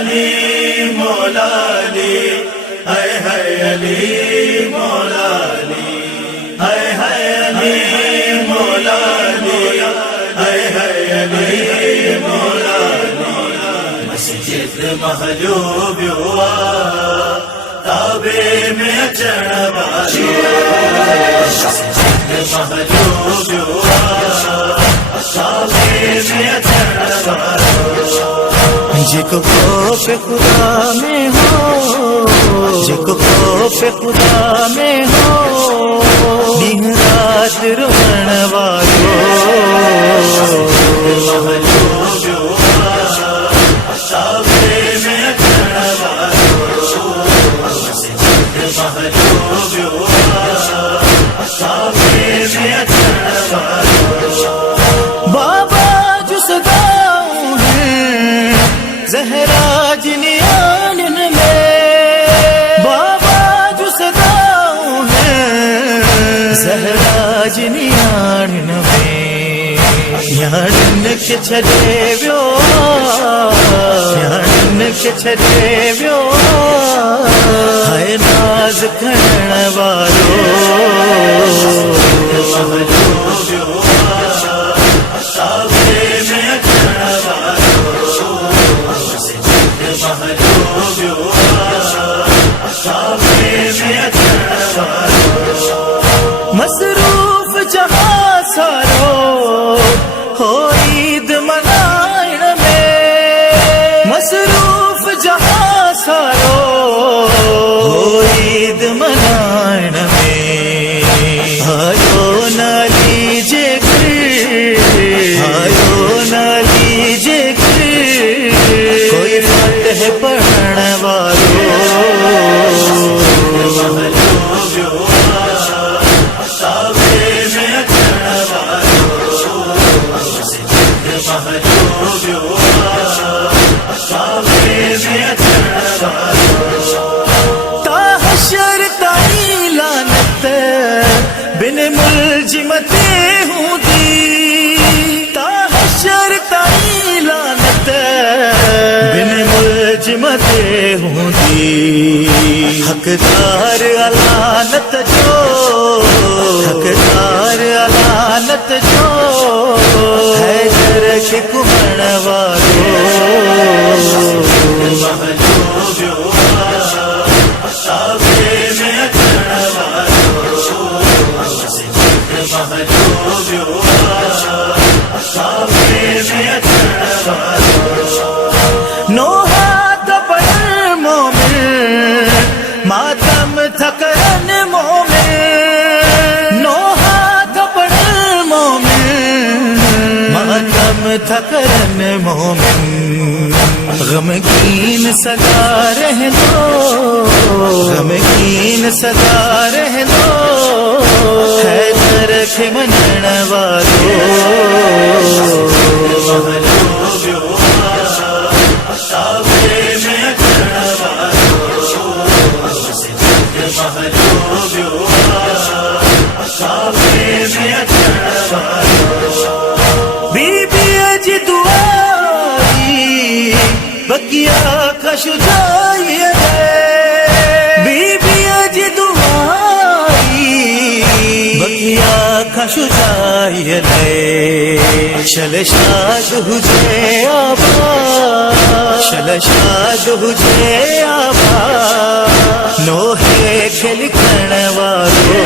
अली मौला अली, हाय हाय अली मौला अली, हाय हाय अली मौला अली, हाय हाय अली मौला अली। मस्जिद महजूब हुआ ताबे में अचण वाली, मस्जिद महजूब हुआ ताबे में अचण वाली। जिको खौफ खुदा में हो, जिको खौफ खुदा में हो, दिन रात रोवण वालो। बाबा जो सदाऊं हैं ज़हरा जिनियान में, बाबा जो सदाऊं हैं ज़हरा जिनियान में। यान के छड़े व्यो, यान के छड़े व्यो, हाय नाज खण वालो। मसरूफ जहां सारो हो ईद मनाइण में, मसरूफ जहां सारो हो ईद मनाइण में। आयो न लीजे आयो न लीजे कोई फतह पढ़ण वालो। ताहशर ताई लानत बिन मुलजिमते हूँ दी, ताहशर ताई लानत बिन मुलजिमते हूँ दी। हकदार अलानत जो, हकदार अलानत जो, हैदर के कुमण वालो। नोहा दबर मोमिन मातम थकरन मोमिन, नोहा दबर मोमिन मातम थकरन मोमिन। गमगीन सदा रह दो, गमगीन सदा रह दो, हैदर के मनण वालो। बीबी अजी दुआई बकिया का शुजाई है, बीबी अजी दुआई बकिया का शुजाई है। शलशाद हुजे आबा, शलशाद हुजे आबा, नोहे के लिखण वालो।